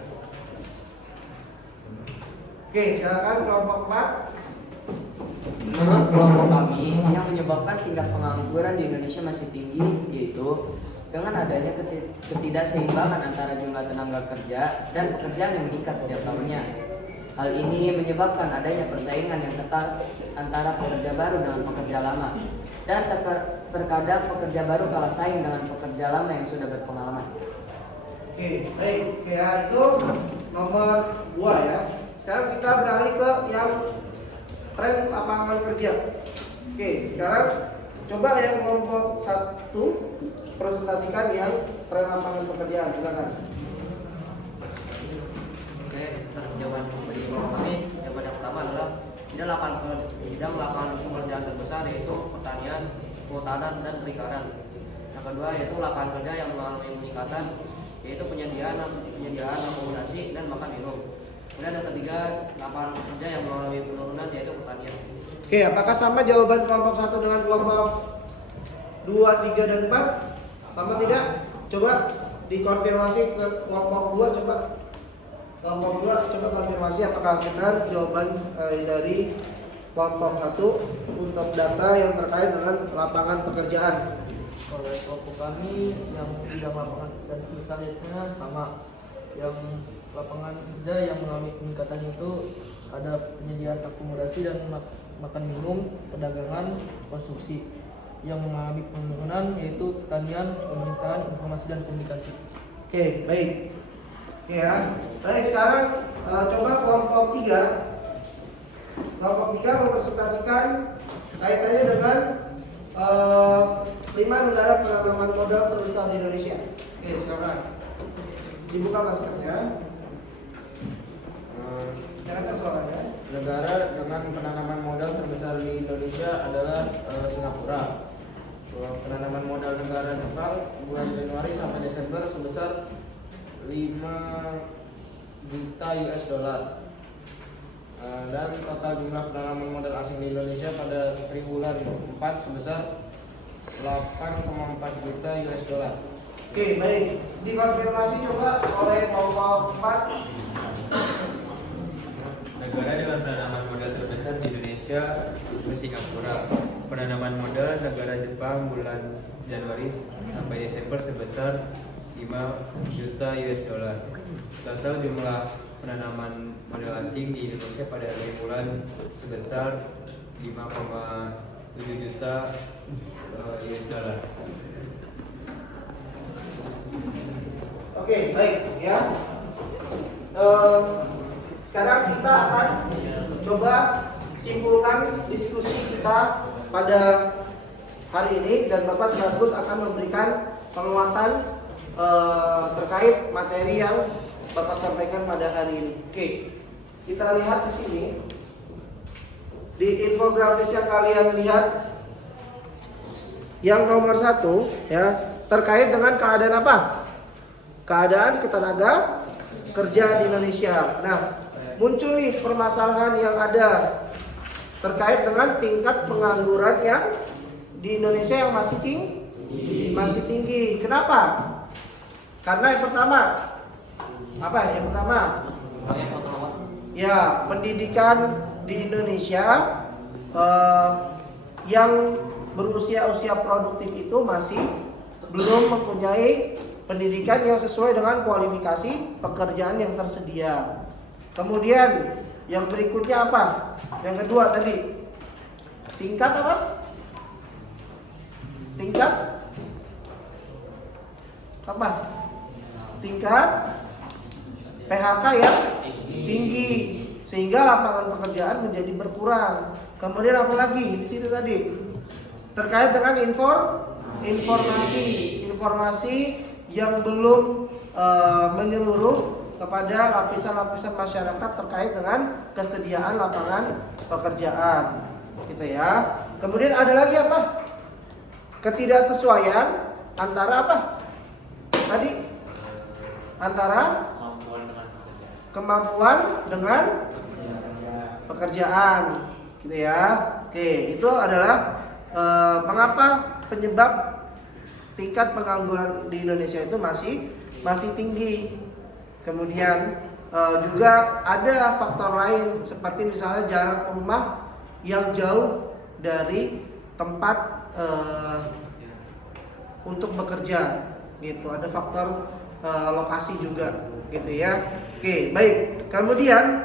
Oke, silakan kelompok 4. Menurut kelompok kami, yang menyebabkan tingkat pengangguran di Indonesia masih tinggi yaitu dengan adanya ketidakseimbangan antara jumlah tenaga kerja dan pekerjaan yang meningkat setiap tahunnya. Hal ini menyebabkan adanya persaingan yang ketat antara pekerja baru dengan pekerja lama, dan terkadang pekerja baru kalah saing dengan pekerja lama yang sudah berpengalaman. Oke, baik. Oke, ya, itu nomor 2 ya. Sekarang kita beralih ke yang tren lapangan kerja. Oke, sekarang coba yang kelompok 1 presentasikan yang tren lapangan pekerjaan. Silakan. Oke, jawaban dari kelompok kami, jawaban yang pertama adalah bidang lapangan pekerjaan terbesar yaitu pertanian, kehutanan, dan perikanan. Yang kedua yaitu lapangan kerja yang mengalami peningkatan yaitu penyediaan akomodasi dan makan minum. Kemudian yang ketiga, lapangan kerja yang mengalami penurunan yaitu pertanian. Oke, apakah sama jawaban kelompok 1 dengan kelompok 2, 3, dan 4? Sama tidak? Coba dikonfirmasi ke kelompok 2 coba. Kelompok 2 coba konfirmasi apakah benar jawaban dari kelompok 1 untuk data yang terkait dengan lapangan pekerjaan. Oleh kelompok kami yang bidang lapangan kerja besarnya sama. Yang lapangan kerja yang mengalami peningkatan itu ada penyediaan akomodasi dan makan minum, perdagangan, konstruksi. Yang mengalami penurunan yaitu pertanian, pemerintahan, informasi, dan komunikasi. Oke, baik. Oke ya. Baik, sekarang coba kelompok 3. Kelompok 3 mempresentasikan kaitannya dengan 5 negara penanaman modal terbesar di Indonesia. Oke, sekarang dibuka maskernya. Nyalakan suaranya. Negara dengan penanaman modal terbesar di Indonesia adalah Singapura. Penanaman modal negara Jepang bulan Januari sampai Desember sebesar 5 juta US dollar. Dan total jumlah penanaman modal asing di Indonesia pada triwulan 4 sebesar 8,4 juta US dollar. Oke, baik. Dikonfirmasi coba oleh kelompok 4. Negara dengan penanaman modal terbesar di Indonesia itu Singapura. Penanaman modal negara Jepang bulan Januari sampai Desember sebesar 5 juta US dollar. Total jumlah penanaman modal asing di Indonesia pada bulan sebesar 5,7 juta US dollar. Oke, baik ya. Sekarang kita akan coba simpulkan diskusi kita pada hari ini, dan Bapak sekaligus akan memberikan penguatan terkait materi yang Bapak sampaikan pada hari ini. Oke, kita lihat di sini di infografis yang kalian lihat, yang nomor 1 ya, terkait dengan keadaan apa? Keadaan ketenaga kerja di Indonesia. Nah, muncul nih permasalahan yang ada terkait dengan tingkat pengangguran yang di Indonesia yang masih tinggi. Kenapa? Karena yang pertama apa? Yang pertama ya, pendidikan di Indonesia yang berusia produktif itu masih belum mempunyai pendidikan yang sesuai dengan kualifikasi pekerjaan yang tersedia. Kemudian yang berikutnya apa? Yang kedua tadi, tingkat apa? Tingkat apa? Tingkat PHK yang tinggi sehingga lapangan pekerjaan menjadi berkurang. Kemudian apa lagi di situ tadi terkait dengan informasi yang belum menyeluruh kepada lapisan-lapisan masyarakat terkait dengan kesediaan lapangan pekerjaan, gitu ya. Kemudian ada lagi apa? Ketidaksesuaian antara apa? Tadi antara kemampuan dengan pekerjaan, gitu ya. Oke, itu adalah mengapa penyebab tingkat pengangguran di Indonesia itu masih tinggi. Kemudian juga ada faktor lain seperti misalnya jarak rumah yang jauh dari tempat untuk bekerja, gitu. Ada faktor lokasi juga, gitu ya. Oke, baik. Kemudian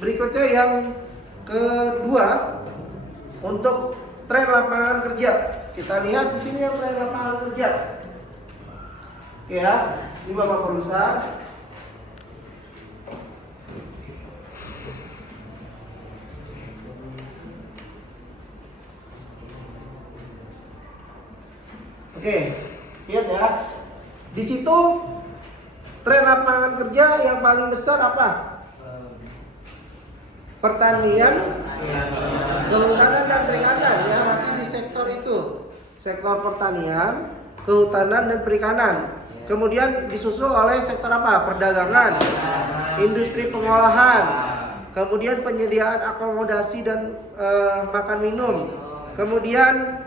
berikutnya yang kedua untuk tren lapangan kerja. Kita lihat di sini yang tren lapangan kerja. Oke ya, ini Bapak perusahaan. Oke, lihat ya. Di situ tren lapangan kerja yang paling besar apa? Pertanian, kehutanan dan perikanan, ya, masih di sektor itu. Sektor pertanian, kehutanan dan perikanan. Kemudian disusul oleh sektor apa? Perdagangan, industri pengolahan, kemudian penyediaan akomodasi dan makan minum. Kemudian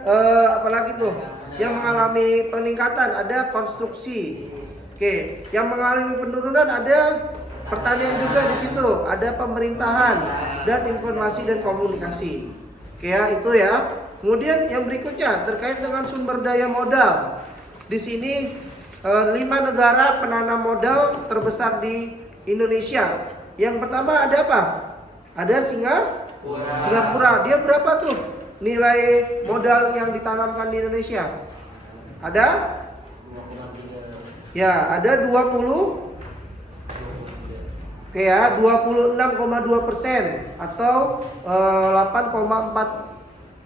apalagi tuh yang mengalami peningkatan, ada konstruksi. Oke, yang mengalami penurunan ada pertanian juga di situ, ada pemerintahan dan informasi dan komunikasi. Oke ya, itu ya. Kemudian yang berikutnya terkait dengan sumber daya modal. Di sini 5 negara penanam modal terbesar di Indonesia. Yang pertama ada apa? Ada Singapura. Dia berapa tuh nilai modal yang ditanamkan di Indonesia? Ada? Ya, ada 20. Oke ya, 26,2% atau 8,4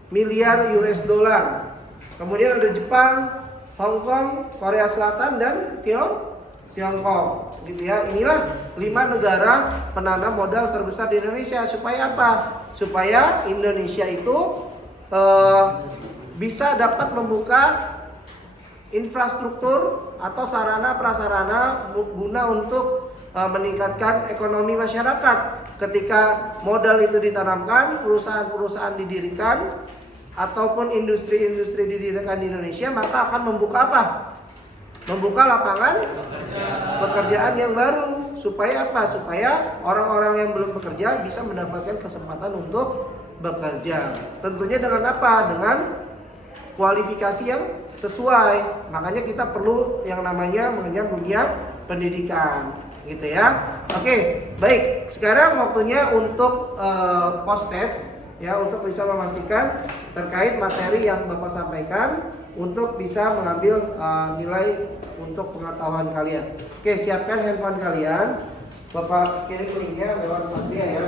miliar US dollar. Kemudian ada Jepang, Hong Kong, Korea Selatan dan Tiongkok, gitu ya. Inilah 5 negara penanam modal terbesar di Indonesia. Supaya apa? Supaya Indonesia itu bisa dapat membuka infrastruktur atau sarana prasarana guna untuk meningkatkan ekonomi masyarakat. Ketika modal itu ditanamkan, perusahaan-perusahaan didirikan ataupun industri-industri didirikan di Indonesia, maka akan membuka apa? Membuka lapangan pekerjaan yang baru. Supaya apa? Supaya orang-orang yang belum bekerja bisa mendapatkan kesempatan untuk bekerja. Tentunya dengan apa? Dengan kualifikasi yang sesuai. Makanya kita perlu yang namanya mengenyam dunia pendidikan, gitu ya. Oke, baik. Sekarang waktunya untuk post test, ya, untuk bisa memastikan terkait materi yang Bapak sampaikan untuk bisa mengambil nilai untuk pengetahuan kalian. Oke, siapkan handphone kalian. Bapak kirim linknya lewat Satria ya.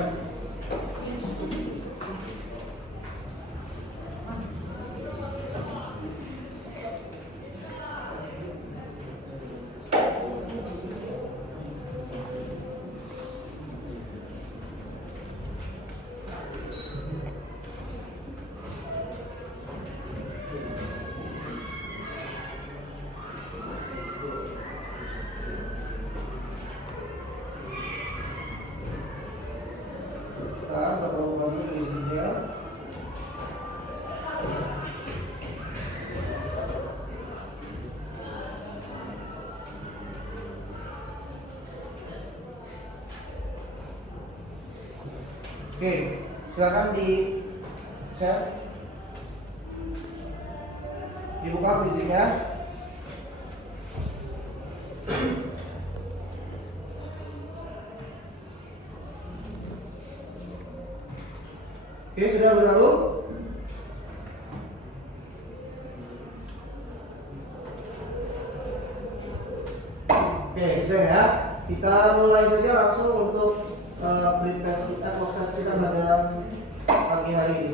Oke, silakan di chat, dibuka fisiknya. Oke, sudah berlalu. Oke, sudah ya. Kita mulai saja langsung untuk pretest kita, proses kita pada pagi hari ini.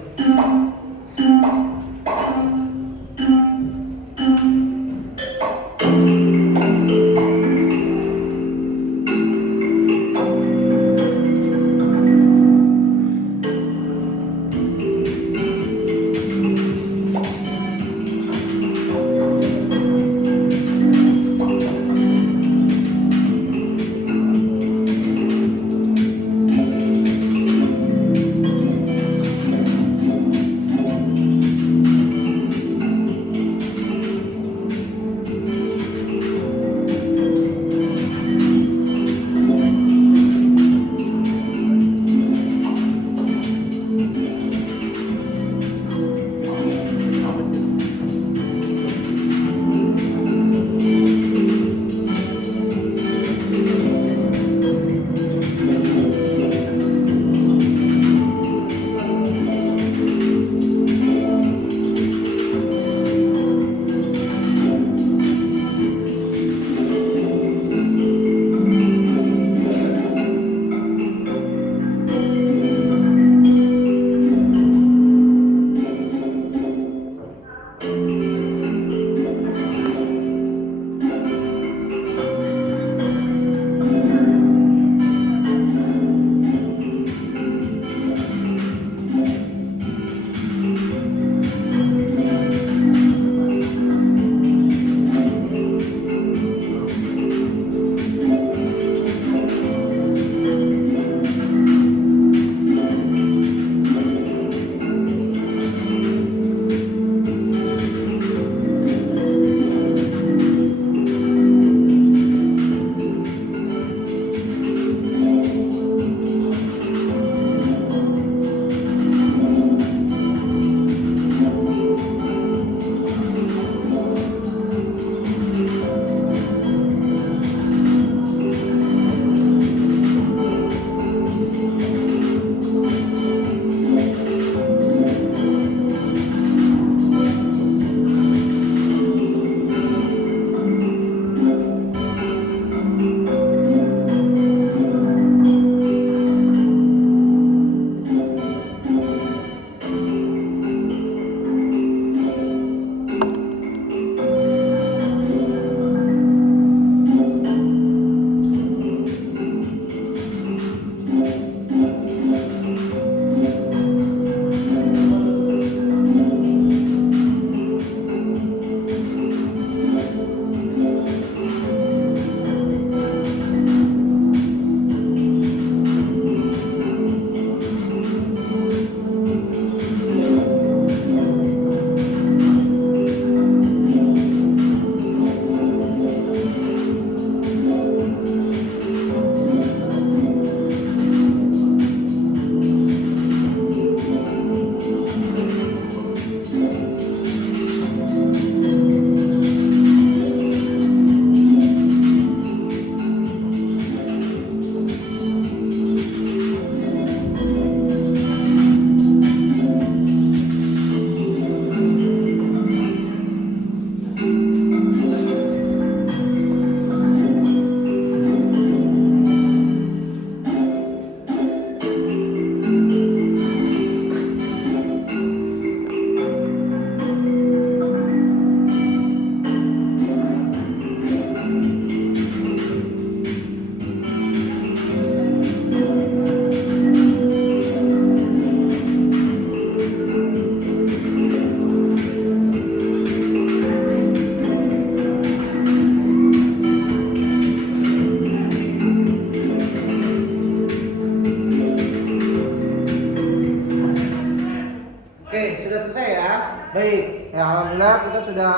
Baik, ya alhamdulillah kita sudah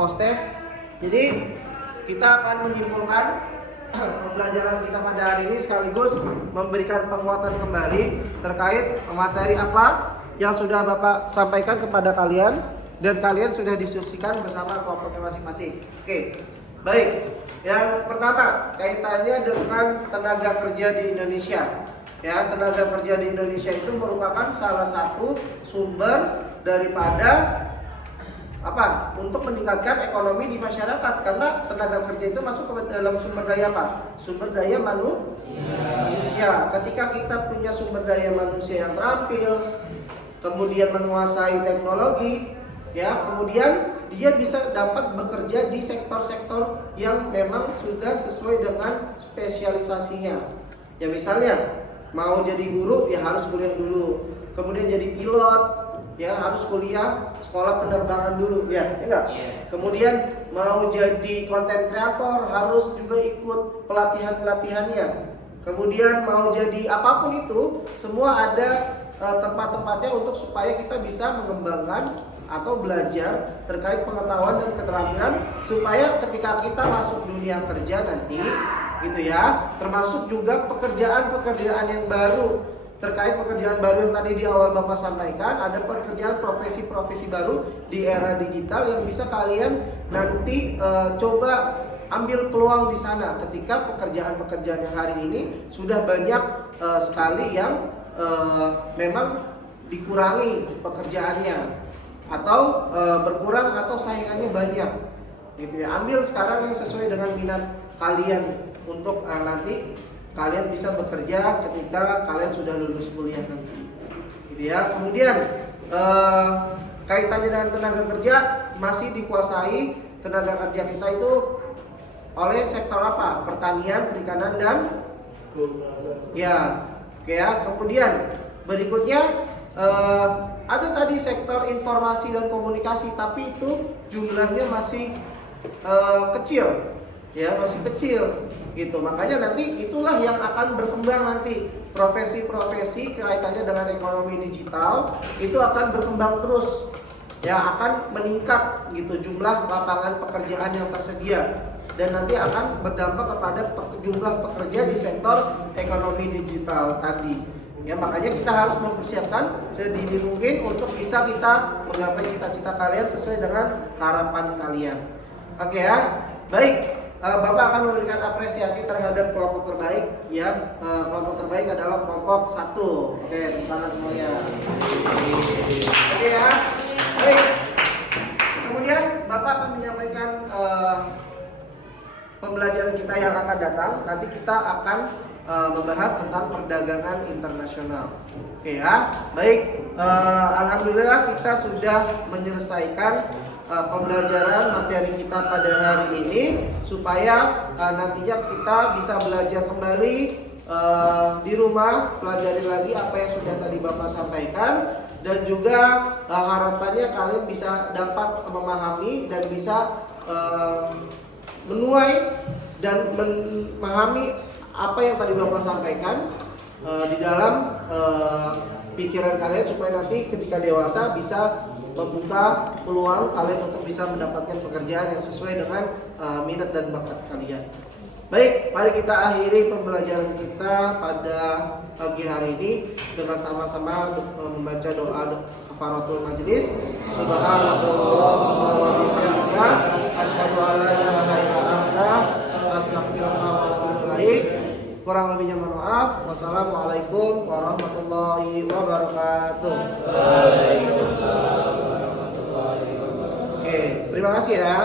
post test. Jadi kita akan menyimpulkan pembelajaran kita pada hari ini sekaligus memberikan penguatan kembali terkait materi apa yang sudah Bapak sampaikan kepada kalian dan kalian sudah diskusikan bersama kelompoknya masing-masing. Oke, baik. Yang pertama kaitannya dengan tenaga kerja di Indonesia. Ya, tenaga kerja di Indonesia itu merupakan salah satu sumber daripada apa? Untuk meningkatkan ekonomi di masyarakat, karena tenaga kerja itu masuk ke dalam sumber daya apa? Sumber daya manusia. Ketika kita punya sumber daya manusia yang terampil, kemudian menguasai teknologi, ya, kemudian dia bisa dapat bekerja di sektor-sektor yang memang sudah sesuai dengan spesialisasinya. Ya misalnya mau jadi guru ya harus kuliah dulu, kemudian jadi pilot ya harus kuliah sekolah penerbangan dulu, ya enggak? Kemudian mau jadi konten kreator harus juga ikut pelatihannya. Kemudian mau jadi apapun itu, semua ada tempat-tempatnya untuk supaya kita bisa mengembangkan atau belajar terkait pengetahuan dan keterampilan, supaya ketika kita masuk dunia kerja nanti gitu ya, termasuk juga pekerjaan-pekerjaan yang baru. Terkait pekerjaan baru yang tadi di awal Bapak sampaikan, ada pekerjaan profesi-profesi baru di era digital yang bisa kalian nanti coba ambil peluang di sana, ketika pekerjaan-pekerjaan yang hari ini sudah banyak sekali yang memang dikurangi pekerjaannya atau berkurang atau saingannya banyak gitu ya. Ambil sekarang yang sesuai dengan minat kalian untuk nanti kalian bisa bekerja ketika kalian sudah lulus kuliah nanti gitu ya. Kemudian kaitannya dengan tenaga kerja, masih dikuasai tenaga kerja kita itu oleh sektor apa? Pertanian, perikanan, dan ya, oke ya. Kemudian berikutnya ada tadi sektor informasi dan komunikasi, tapi itu jumlahnya masih kecil, ya masih kecil gitu. Makanya nanti itulah yang akan berkembang nanti, profesi-profesi kaitannya dengan ekonomi digital itu akan berkembang terus, ya akan meningkat gitu jumlah lapangan pekerjaan yang tersedia, dan nanti akan berdampak kepada jumlah pekerja di sektor ekonomi digital tadi. Ya, makanya kita harus mempersiapkan sedini mungkin untuk bisa kita menggapai cita-cita kalian sesuai dengan harapan kalian. Oke ya, baik. Bapak akan memberikan apresiasi terhadap kelompok terbaik. Ya, kelompok terbaik adalah kelompok 1. Oke, tepuk tangan semuanya. Oke ya, baik. Kemudian Bapak akan menyampaikan pembelajaran kita yang akan datang. Nanti kita akan membahas tentang perdagangan internasional. Oke ya, baik. Alhamdulillah kita sudah menyelesaikan pembelajaran materi kita pada hari ini, supaya nantinya kita bisa belajar kembali di rumah, pelajari lagi apa yang sudah tadi Bapak sampaikan, dan juga harapannya kalian bisa dapat memahami dan bisa menuai dan memahami apa yang tadi Bapak sampaikan di dalam pikiran kalian, supaya nanti ketika dewasa bisa membuka peluang kalian untuk bisa mendapatkan pekerjaan yang sesuai dengan minat dan bakat kalian. Baik, mari kita akhiri pembelajaran kita pada pagi hari ini dengan sama-sama membaca doa kafaratul majelis. Subhanallah wa bihamdika asyhadu an la ilaha illa anta astaghfiruka wa atubu ilaik. Kurang lebihnya mohon maaf. Wassalamualaikum warahmatullahi wabarakatuh. Waalaikumsalam warahmatullahi wabarakatuh. Oke, terima kasih ya.